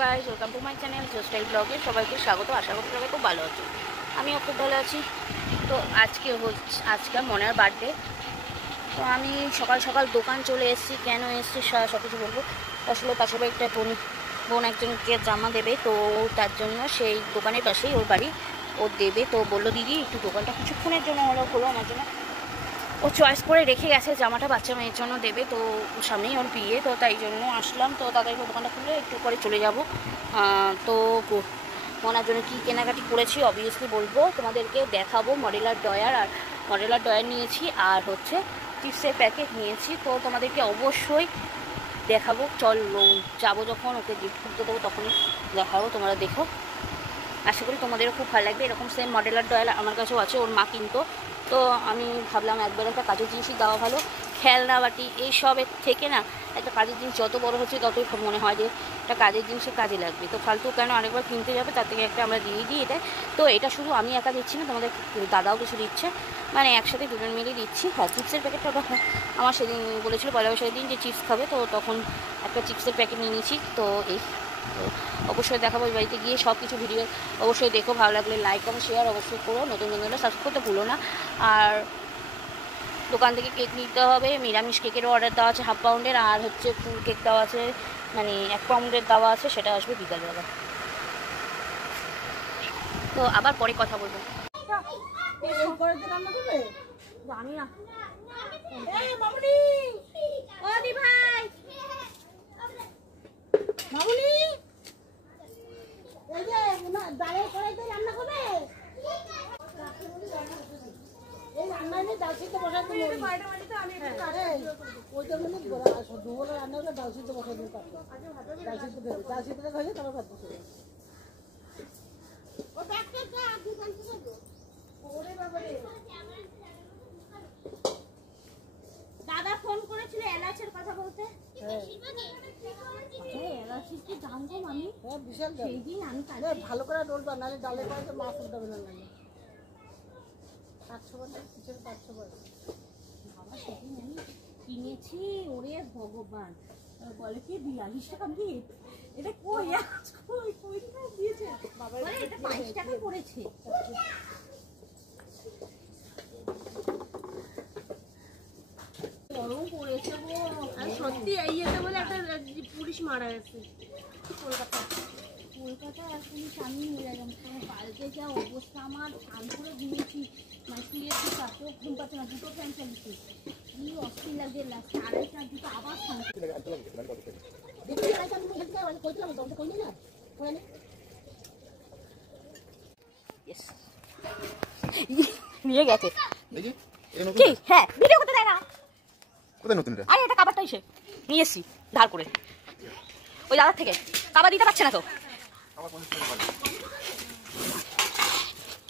Guys, welcome to my channel জোস্টাইল ব্লগে সবাইকে স্বাগত। আশা করি সবাই খুব ভালো আছো। আমিও খুব ভালো আছি। তো আজকে মনের বার্থডে। তো আমি সকাল সকাল দোকান চলে এসেছি। কেন এসেছি সব কিছু বলবো। আসলে পাশে একটা বোন একজনকে জামা দেবে, তো তার জন্য সেই দোকানের পাশেই ওর বাড়ি, ও দেবে। তো বললো দিদি একটু দোকানটা কিছুক্ষণের জন্য হলো আমার জন্য। ও চয়েস করে রেখে গেছে জামাটা, বাচ্চা মেয়ের জন্য দেবে। তো সামনেই ওর বিয়ে, তো তাই জন্য আসলাম। তো তাদেরকে দোকানটা খুলে একটু পরে চলে যাব। তো মনার জন্য কী কেনাকাটি করেছি অবভিয়াসলি বলবো, তোমাদেরকে দেখাবো। মডেলার ডয়ার নিয়েছি, আর হচ্ছে চিপসের প্যাকেট নিয়েছি। তো তোমাদেরকে অবশ্যই দেখাবো। যাবো যখন ওকে গিফট করতে দেবো তখনই দেখাবো, তোমরা দেখো। আশা করি তোমাদেরও খুব ভালো লাগবে। এরকম সেম মডেলার ডয়ার আমার কাছেও আছে, ওর মা কিনতো। তো আমি ভাবলাম একবার একটা কাজের জিনিসই দেওয়া ভালো। খেলনা বাটি এইসবের থেকে না একটা কাজের জিনিস যত বড় হচ্ছে ততই মনে হয় যে একটা কাজের জিনিসের কাজে লাগবে। তো ফালতু কেন আরেকবার কিনতে যাবে, তার থেকে একটা আমরা দিয়ে দিই এটা। তো এটা শুধু আমি একা দিচ্ছি না, তোমাদের দাদাও কিছু দিচ্ছে, মানে একসাথে দুজন মিলে দিচ্ছি। হ্যাঁ, চিপসের প্যাকেটটা আমার সেদিন বলেছিল পয়লা বৈশাখের দিন যে চিপস খাবে, তো তখন একটা চিপসের প্যাকেট নিয়ে নিয়েছি। তো এই তো অবশ্যই দেখাবো বাড়িতে গিয়ে সব কিছু ভিডিও। অবশ্যই দেখো, ভালো লাগলে লাইক এবং শেয়ার অবশ্যই করো, নতুন বন্ধুরা সাবস্ক্রাইব করতে ভুলো না। আর দোকান থেকে কেক নিতে হবে। নিরামিষ কেকেরও অর্ডার দেওয়া আছে 1/2 পাউন্ডের, আর হচ্ছে ফুল কেক দেওয়া আছে, মানে 1 পাউন্ডের দেওয়া আছে, সেটা আসবে বিকালবেলা। তো আবার পরে কথা বলবো। জানি না দাদা ফোন করেছিল এলাচের কথা বলতে। এলাচির কি দাম কম? আমি বিশাল সেই দিন আমি ভালো করে ডলবা, নাহলে ডালে করে তো মাছ উঠবে না। 500 বাটা কিছু 500 বাটা বাবা সেদিন আমি কিনেছি। ওরে ভগবান, বলে কি 42 টাকা দিয়ে এটা কই দিয়েছে বাবা, এটা 22 টাকা পড়েছে। গরম পড়েছে গো, আর সত্যি এই এটা বলে একটা পুলিশ মারা গেছে কলকাতায়। আর পুলিশ আমি মরে গেলাম। বাড়িতে যা অবস্থা আমার, স্নান করে ঘুমিয়েছি, মানে শুয়েছি, তাতেও ঘুম পাচ্ছে না, দুটো ফ্যান চালিয়েছি, কি অস্থির লাগে। লাস্টে 2:30টার দিকে আবার নিয়ে গেছে। হ্যাঁ, ভিডিও করতে দেয় না। কোথায় নতুন? আরে এটা কাবারটা এসে নিয়ে এসছি ধার করে ওই দাদার থেকে। কাবার দিতে পারছে না তো,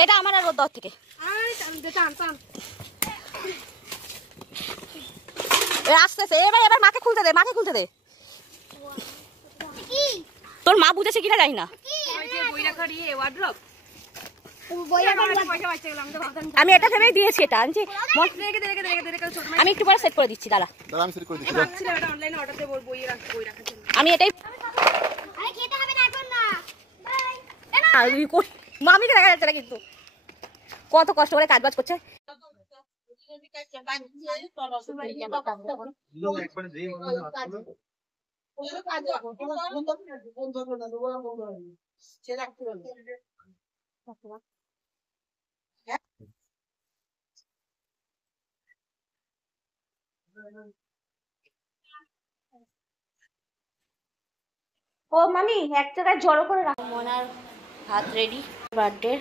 এটা আমার আর ওর দর থেকে। আসতেছে এবার মাকে খুলতে দে। তোর মা বুঝেছে কিনা জানি না। আমি এটা ভেবেই দিয়েছি, এটা আমি একটু পরে সেট করে দিচ্ছি। দাঁড়া আমি এটাই মামিকে দেখা যাচ্ছে না, কিন্তু কত কষ্ট করে কাজ বাজ করছে। ও মামি এক জায়গায় জড়ো করে রাখো। মনার হাত রেডি বার্থডে।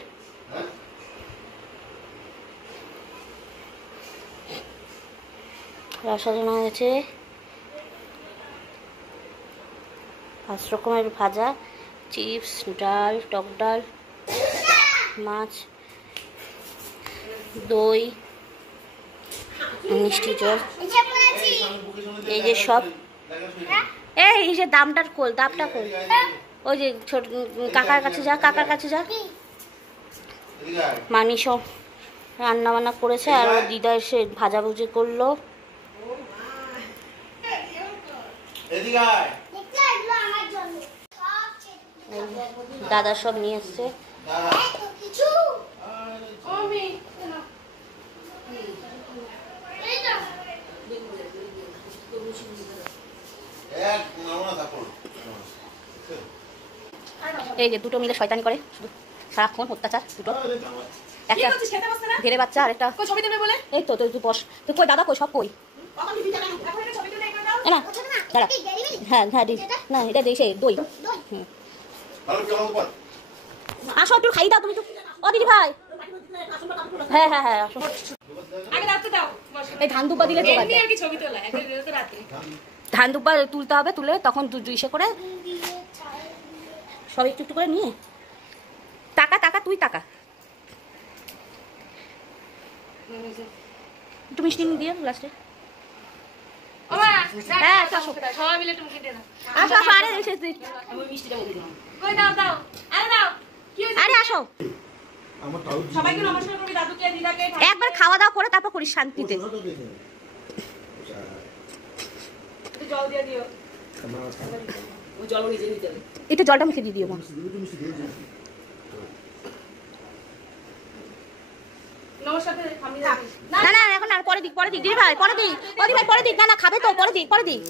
সাজানো হয়েছে 5 রকমের ভাজা, চিপস, ডাল, টক ডাল, মাছ, দই, মিষ্টি জল, এই যে সব। এই যে দামটা খোল। ওই যে ছোট কাকার কাছে যা। মানি সব রান্না বান্না করেছে, আর ওর দিদা এসে ভাজাভুজি করলো। দাদা সব নিয়ে এসছে। এই যে দুটো মিলে শয়তানি করে শুধু সারাক্ষণ অত্যাচার। দুটো একটা ধেরে বাচ্চা আর একটা এই তো তুই বস। তুই কই দাদা কই সব কই না দাঁড়া। হ্যাঁ হ্যাঁ না এটা দিই সেই দই। আসো একটু খাই দাও তুমি তো। ও দিদি ভাই হ্যাঁ হ্যাঁ হ্যাঁ আসো। এই ধান দুব্বা দিলে ধান দুব্বা তুলতে হবে, তুলে তখন ইসে করে সব একটু একটু করে নিয়ে টাকা টাকা তুই টাকা একটু মিষ্টি দিয়ে লাস্টে। হ্যাঁ আসো আরে আসো একবার খাওয়া দাওয়া করে তারপর করিস শান্তিতে। এটা জলটা মুখে দিয়ে দিও। না না এখন আর পরে দিক দিদি ভাই পরে দিক। ওদি ভাই পরে দিক। না না খাবে তো পরে দিক পরে দিক।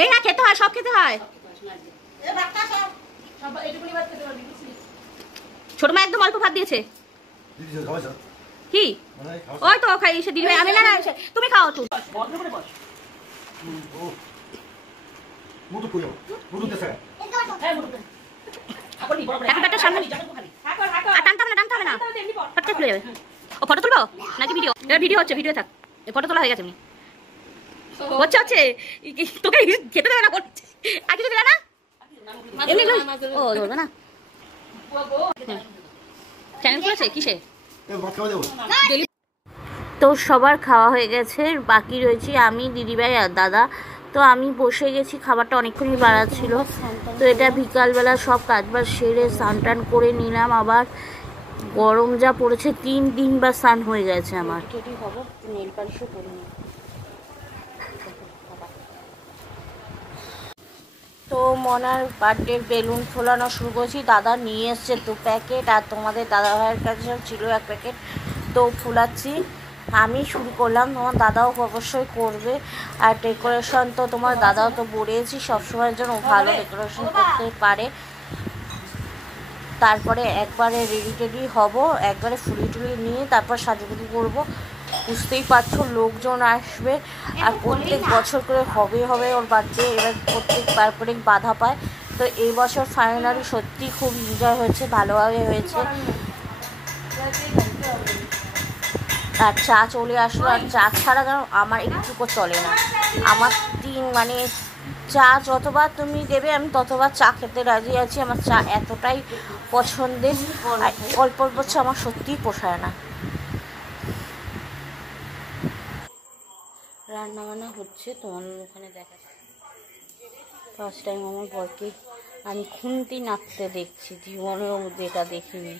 এই না খেতে হয়, সব খেতে হয়। ছোট মা একদম অল্প ভাত দিয়েছে। কি ওই তো খাই এসে দিদি ভাই। আমি না না তুমি খাও তো। ও ফটো তুলবো নাকি ভিডিও? এটা ভিডিও হচ্ছে, ভিডিও থাক। ফটো তোলা হয়ে গেছে। হচ্ছে হচ্ছে তোকে খেতে দেবে না আগে তো দিলা না ও ধরবে না। চ্যানেল খুলেছে কিসে? তো সবার খাওয়া হয়ে গেছে, বাকি রয়েছে আমি, দিদিভাই আর দাদা। তো আমি বসে গেছি, খাবারটা অনেকক্ষণই বাড়াচ্ছিল। তো এটা বিকালবেলা সব কাজবাজ সেরে স্নান টান করে নিলাম। আবার গরম যা পড়েছে 3 স্নান হয়ে গেছে আমার। নেল পালিশও করে নিই। তো মনার বার্থডের বেলুন ফোলানো শুরু করেছি। দাদা নিয়ে এসছে 2 প্যাকেট আর তোমাদের দাদা ভাইয়ের কাছে ছিল 1 প্যাকেট। তো ফুলাচ্ছি, আমি শুরু করলাম, তোমার দাদাও অবশ্যই করবে। আর ডেকোরেশন তো তোমার দাদাও তো বলেছি সবসময়ের জন্য ভালো ডেকোরেশন করতে পারে। তারপরে একবারে রেডি টেডি হব, একবারে ফুলি টুলি নিয়ে তারপর সাজুগুজু করবো। বুঝতেই পারছো লোকজন আসবে আর প্রত্যেক বছর করে হবে ওর বার্থডে। এবার প্রত্যেকবার করে বাধা পায়। তো এই বছর ফাইনালি সত্যি খুব এনজয় হয়েছে, ভালোভাবে হয়েছে। আর চা চলে আসলো, আর চা ছাড়া যেন আমার একটুকু চলে না। আমার মানে চা যতবার তুমি দেবে আমি ততবার চা খেতে রাজি আছি। আমার চা এতটাই পছন্দের, অল্প অল্প চা আমার সত্যিই পোষায় না। রান্না বান্না হচ্ছে, তোমাদের ওখানে দেখা ফার্স্ট টাইম আমার বরকে আমি খুন্তি নাড়তে দেখছি, জীবনের মধ্যে এটা দেখিনি।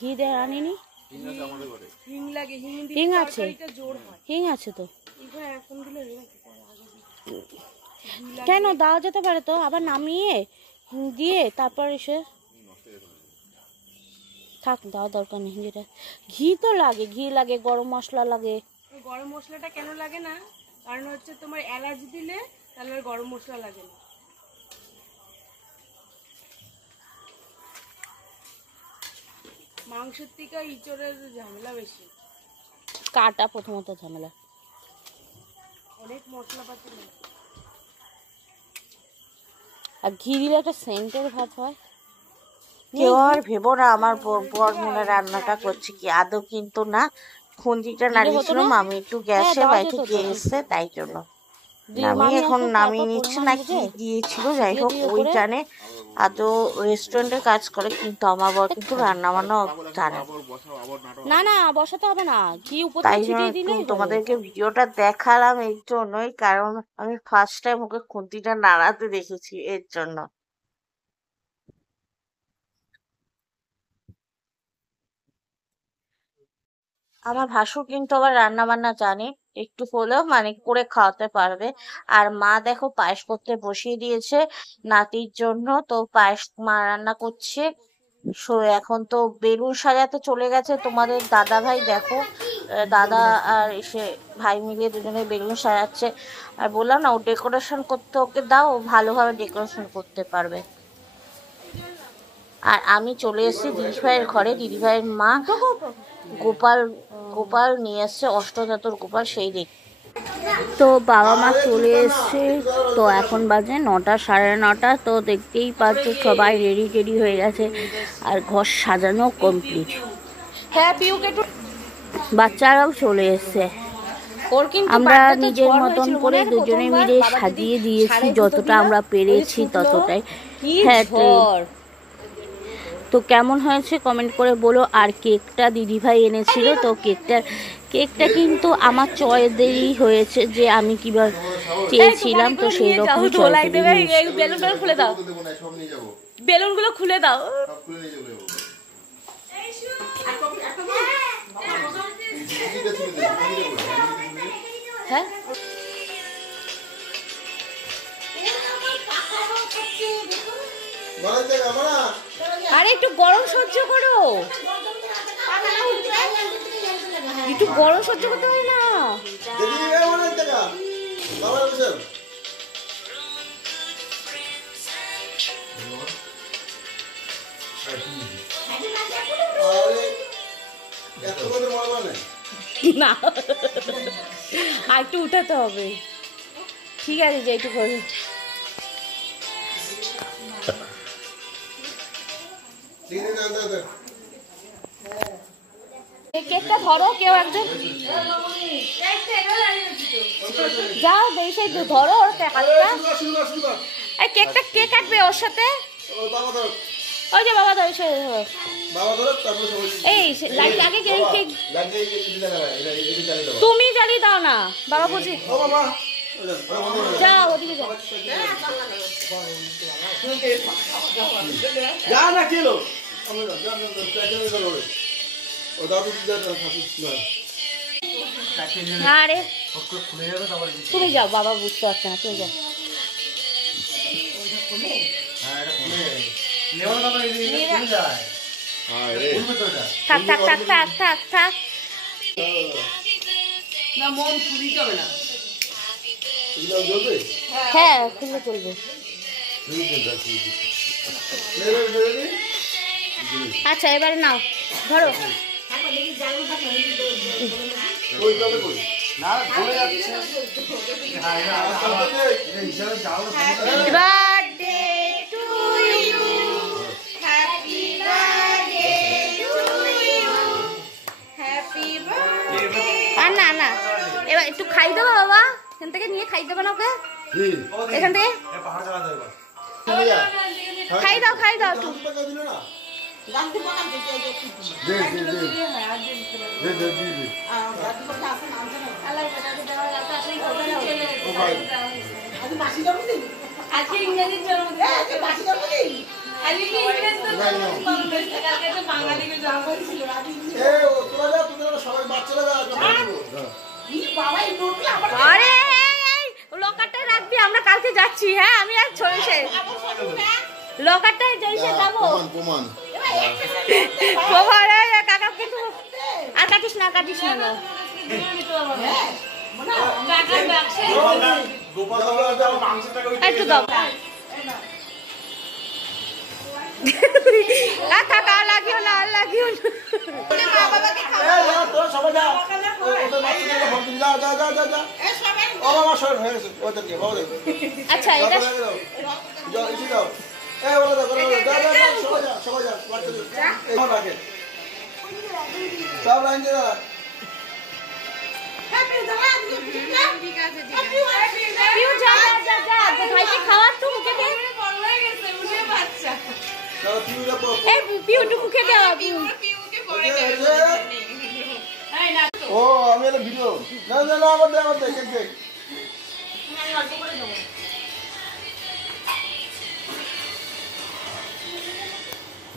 ঘি দেয় আনিনি। হিং আছে, হিং আছে তো কেন দেওয়া যেতে পারে তো, আবার নামিয়ে দিয়ে তারপর এসে থাক, দেওয়া দরকার নেই। যেটা ঘি তো লাগে, ঘি লাগে, গরম মশলা লাগে। গরম মশলাটা কেন লাগে না, কারণ হচ্ছে তোমার এলাচ দিলে তাহলে গরম মশলা লাগে না। মাংসের থেকে ইঁচড়ের ঝামেলা বেশি, কাটা প্রথমত ঝামেলা, অনেক মশলাপাতি লাগে। আর ঘি দিলে একটা সেন্টের ভাব হয়। কেউ আর ভেবো না আমার বর মনে রান্নাটা করছে কি, আদৌ কিন্তু না। খুন্তিটা নাড়িয়েছিলাম আমি একটু গ্যাসে বাইরে গিয়ে এসছে, তাই জন্য আমি এখন নামিয়ে নিচ্ছি না কি দিয়েছিল, যাই হোক ওই জানে। আদৌ রেস্টুরেন্টে কাজ করে, কিন্তু আমার বর কিন্তু রান্না বান্না জানে না না বসাতে হবে না, ঘি উপর তাই থেকে জন্য ছিটিয়ে একটু দিলেই হলো। তোমাদেরকে ভিডিওটা দেখালাম এই জন্যই, কারণ আমি ফার্স্ট টাইম ওকে খুন্তিটা নাড়াতে দেখেছি এর জন্য। আমার ভাসুর কিন্তু আবার রান্না বান্না জানে, একটু হলেও মানে করে খাওয়াতে পারবে। আর মা দেখো পায়েস করতে বসিয়ে দিয়েছে নাতির জন্য, তো পায়েস মা রান্না করছে। এখন তো বেলুন সাজাতে চলে গেছে তোমাদের দাদা ভাই, দেখো দাদা আর এসে ভাই মিলে দুজনে বেলুন সাজাচ্ছে। আর বললাম না, ও ডেকোরেশন করতে ওকে দাও, ও ভালোভাবে ডেকোরেশন করতে পারবে। আর আমি চলে এসেছি দিদিভাইয়ের ঘরে। দিদিভাইয়ের মা গোপাল গোপাল নিয়ে এসছে, অষ্টধাতুর গোপাল, সেই দেখ। তো বাবা মা চলে এসছে, তো এখন বাজে 9টা, 9:30। তো দেখতেই পাচ্ছ সবাই রেডি টেডি হয়ে গেছে, আর ঘর সাজানো কমপ্লিট। হ্যাঁ পিউকে একটু, বাচ্চারাও চলে এসছে। ওর কিন্তু আমরা birthday তে নিজের ঝড় মতন হয়েছিল, করে মনে আছে? দুজনে প্রথমবার মিলে বাবা সাজিয়ে দিদি দিয়েছি, ছাড়ে যতটা জুতোগুলো, আমরা পেরেছি ওই ছুটলো, ততটাই। কি হ্যাঁ, ঝড়। তো কেমন হয়েছে কমেন্ট করে বলো। আর কেকটা দিদিভাই এনেছিল, তো কেকটা কিন্তু আমার চয়েসেরই হয়েছে, যে আমি কিভাবে চেয়েছিলাম, তো সেই রকমই চয়েসেরই হয়েছে। বেলুনগুলো খুলে দাও, বেলুনগুলো খুলে দাও। হ্যাঁ আরে একটু গরম সহ্য করো, একটু গরম সহ্য করতে হয় না। না আর একটু উঠাতে হবে, ঠিক আছে যে একটু করে। কেকটা ধরো কেউ একজন, যাও বেশি ধরো ওর হাতটা। এই কেকটা কে কাটবে ওর সাথে? ওই যে বাবা ধরো, এই লাইট আগে তুমি জ্বালিয়ে দাও না বাবা, বুঝি যাও ওদিকে যাও। আরে তুমি যাও, বাবা বুঝতে পারছে না, তুমি যাও। থাক থাক থাক থাক থাক থাক। হ্যাঁ খুললে চলবে। আচ্ছা এবারে নাও ধরো। আর না না, এবার একটু খাই দেবো বাবা, এখান থেকে নিয়ে খাই দেবো না ওকে, এখান থেকে খাই দাও একটু। আরে লকারটাই রাখবি, আমরা কালকে যাচ্ছি। হ্যাঁ আমি আর ছড়েছে লকারটাই যাইছে যাবো। কাকা কিন্তু আর কাটিস না একটু দাও। কাকা লাগিও না, আচ্ছা এটা ভাইকে খাওয়ার তো মুখে এই পিউ টুকু খেতে হবে ও আমি একটা ভিডিও না না না আমার দে কেক দে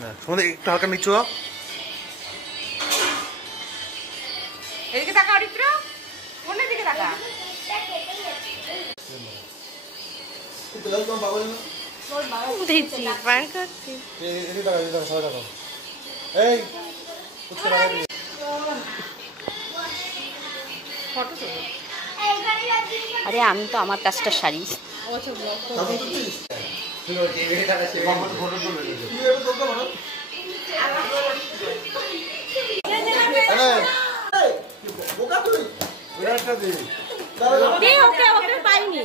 না তোমাদের একটু হালকা নিচু হও এদিকে তাকা অরিত্র, কোন দিকে তাকা? দিচ্ছি বার করছি এদিকে তাকা সবাই তাকাও এই উঠতে পারবি ফটো তো আরে আমি তো আমার কাজটা সারি ওকে ওকে পাইনি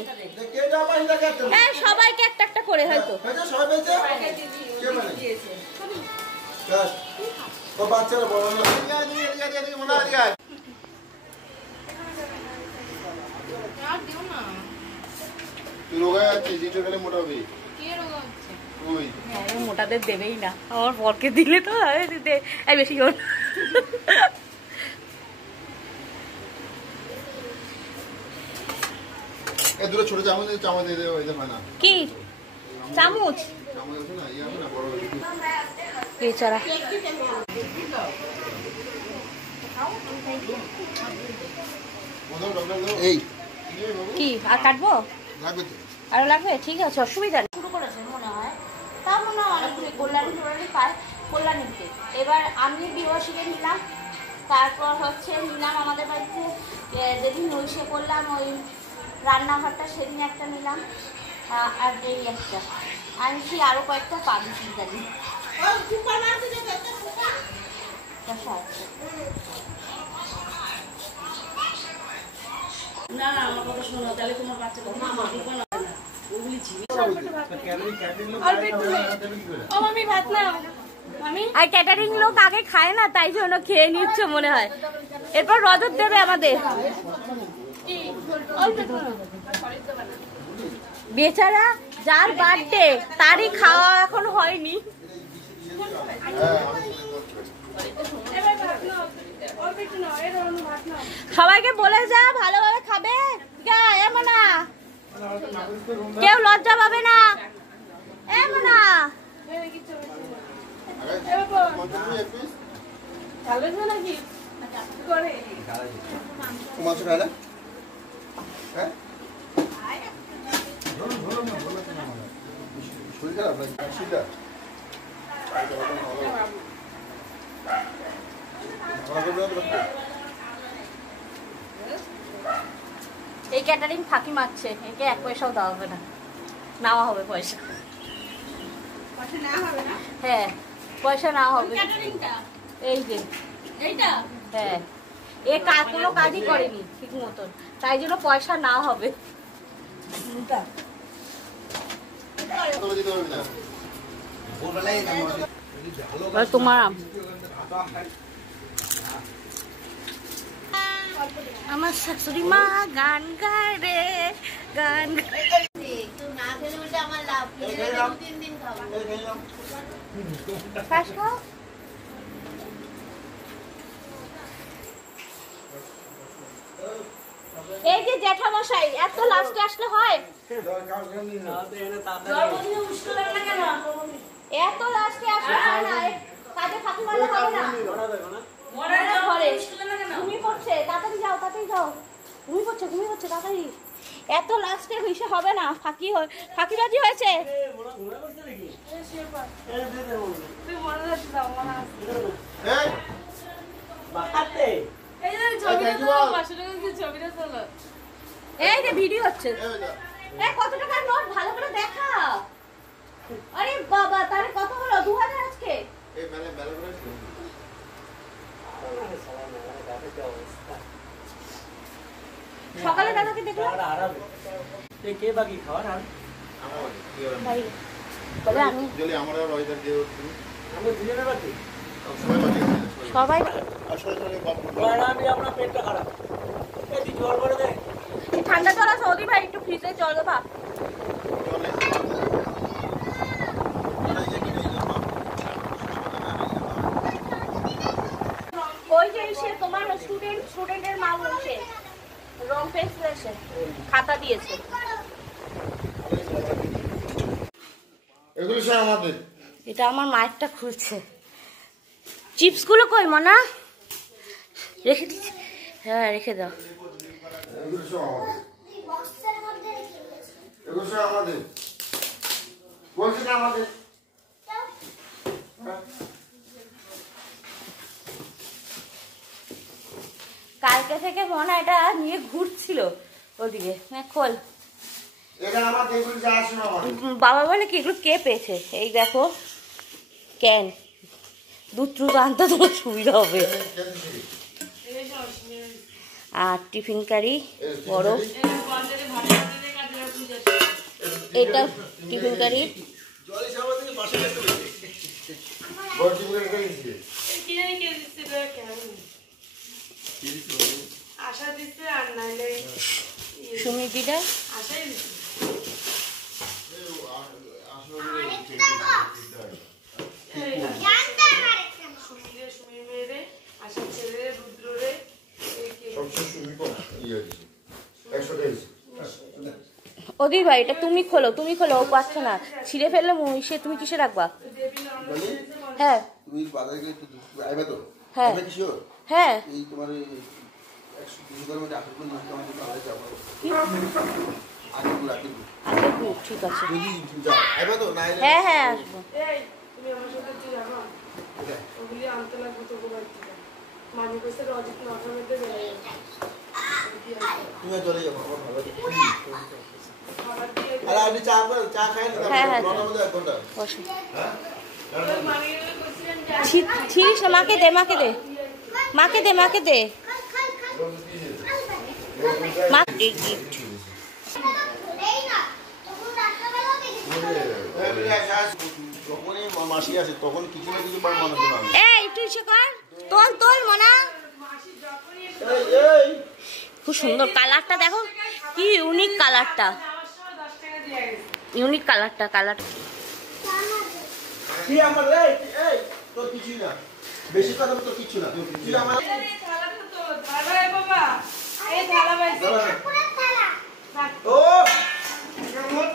হ্যাঁ সবাইকে একটা একটা করে হয়তো বাচ্চারা বড় তুই রোগা যাচ্ছিস জিনিসটা খেলে মোটা হবি তুই মোটাদের দেবেই না আমার বরকে দিলে তো বেশি জোর এই দুটো ছোট চামচ চামচ দিয়ে দেবো এই যে হয় না কি চামচ চামচ আছে না ইয়ে আছে না বড় বেচারা এই কি আর কাটবো লাগবে তো আরো লাগবে ঠিক আছে অসুবিধা নেই শুরু করেছে মনে হয় তা মনে হয় অনেকগুলি কল্যাণী টোলানি পায় কল্যাণীতে এবার আমি বিবাসীকে নিলাম তারপর হচ্ছে নিলাম আমাদের বাড়িতে যেদিন নৈশে করলাম ওই রান্নাঘরটা সেদিন একটা নিলাম আর এই একটা আনছি আরও কয়েকটা পাবি জানি না না আমার কথা শোনো তাহলে তোমার বাচ্চা আর ক্যাটারিং লোক আগে খায় না তাই জন্য খেয়ে নিচ্ছে মনে হয় এরপর রজত দেবে আমাদের বেচারা যার বার্থডে তারই খাওয়া এখন হয়নি সবাইকে বলে যা ভালোভাবে খাবে এমন না কেউ লজ্জা পাবে না এমন না মাছ খায় না হ্যাঁ শরীর খারাপ নাকি শীতটা এই ক্যাটারিং ফাঁকি মারছে একে এক পয়সাও দেওয়া হবে না নেওয়া হবে পয়সা হ্যাঁ পয়সা না হবে এই যে এইটা হ্যাঁ এ কোনো কাজই করেনি ঠিক মতন তাই জন্য পয়সা না হবে তোমার আমার শাশুড়ি মা গান গায় রে গান এই যে জ্যাঠামশাই এত লাস্টে আসলে হয় এত লাস্টে আসলে হয় না কাজে ফাঁকি মারলে হবে না ঘুমিয়ে পড়ছে তাড়াতাড়ি যাও ঘুমিয়ে পড়ছে তাড়াতাড়ি এত লাস্টে হিসে হবে না ফাঁকিবাজি হয়েছে এই যে ভিডিও হচ্ছে কত টাকার নোট ভালো করে দেখা আরে বাবা তাহলে কত হলো 2000 আজকে সকালে দাদাকে দেখলাম কে বাকি খাওয়ার আর ভাই বলে আমি আমরা রয়দার দিয়ে আমরা দুজনে বাকি সবাই আমি আপনার পেটটা খারাপ এই জল ভরে দে ঠান্ডা জল আছে ওদি ভাই একটু ফ্রিজে জল দেবা সে তোমার স্টুডেন্টের মা বলছে রং পেন্স দিয়েছে, খাতা দিয়েছে। এগুলো সব আমাদের। এটা আমার মায়েরটা খুলছে। চিপস গুলো কই মনা? রেখে দিচ্ছি। হ্যাঁ রেখে দাও। এগুলো সব আমাদের। এগুলো সব আমাদের। বলছি না আমাদের। হ্যাঁ। কালকে থেকে মনা এটা নিয়ে ঘুরছিল ওদিকে। হ্যাঁ খোল। এটা আমাদের, এগুলো যা আসে না আমাদের। বাবা বলে কি এগুলো কে পেয়েছে? এই দেখো ক্যান, দুধ টুধ আনতে তোমার সুবিধা হবে। আর টিফিন কারি বড়, এটা টিফিন কারি। বড় টিফিন রেখে দিয়েছি। আশা দিচ্ছে আর নাইলে সুমিদিটা আশাই দিচ্ছে। সুমি মেয়েরে, আশা ছেলে, রুদ্রে, সবচেয়ে সুমি কম ইয়ে দিয়েছি। 100 দিয়েছি। ওদি ভাই এটা তুমি খোলো, তুমি খোলো, ও পাচ্ছে না, ছিঁড়ে ফেললে সে তুমি কিসে রাখবা? হ্যাঁ তুমি বাজারে গেলে একটু আইবে তো? হ্যাঁ। আইবে কি sure? হ্যাঁ এই তোমার এই 100-200 টাকার মধ্যে 8 টাকা তোমার জন্য আলাদা যাবো। কি? আগে আগে গ্রুপ ঠিক আছে। যদি যাও আইবে তো না আইলে হ্যাঁ হ্যাঁ আসবো। এই তুমি আমার সাথে একটু যাবা? ওগুলি আনতে লাগবে তো গোবার থেকে। মাঝে বসে রজিত নটার মধ্যে বেড়ে যাবে। তুমি চলে যাবো আমার ভালো লাগে। খাবার দিয়ে আরে আপনি চা করেন, চা খাই না হ্যাঁ, হ্যাঁ, নটার মধ্যে 1 ঘন্টা। বসো। মানিয়ে করছিলেন যে ছিড়িস না, মাকে দে, মাকে দে, মাকে দে, মাকে দে। মা গিফট। যখনই মাসি আসে তখন কিছু না কিছু বার মানুষ জানাবে। এই তুই সে কর, তোল তোল মনা। এই খুব সুন্দর কালারটা, দেখো কি ইউনিক কালারটা, আমার সময় 10 টাকা দিয়ে গেছে। Unique colour. কি আমার এই তোর কিছুই না, বেশি কথা তোর কিছু না, তুই আমার এই থালাটা তো দাদা বাবা, এই থালা পাইছি। ও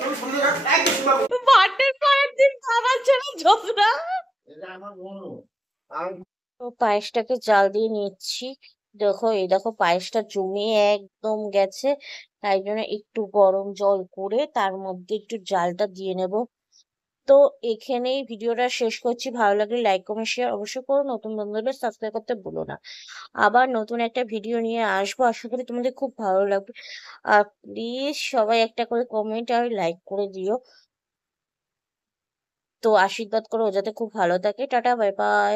তুমি শুনে রাখ একদম বাবু। বার্থডের পরের দিন খাবার ছিল ঝগড়া। এটা আমার বোনও। তো পায়েসটাকে জাল দিয়ে নিচ্ছি। দেখো এই দেখো পায়েসটা জমিয়ে একদম গেছে, তাই জন্য একটু গরম জল করে তার মধ্যে একটু জালটা দিয়ে নেব। তো এখানেই ভিডিওটা শেষ করছি। ভালো লাগলে লাইক কমেন্ট শেয়ার অবশ্যই করো, নতুন বন্ধুদের সাবস্ক্রাইব করতে ভুলো না। আবার নতুন একটা ভিডিও নিয়ে আসবো, আশা করি তোমাদের খুব ভালো লাগবে। আর প্লিজ সবাই একটা করে কমেন্ট আর লাইক করে দিও। তো আশীর্বাদ করো ও যাতে খুব ভালো থাকে। Tata, bye bye.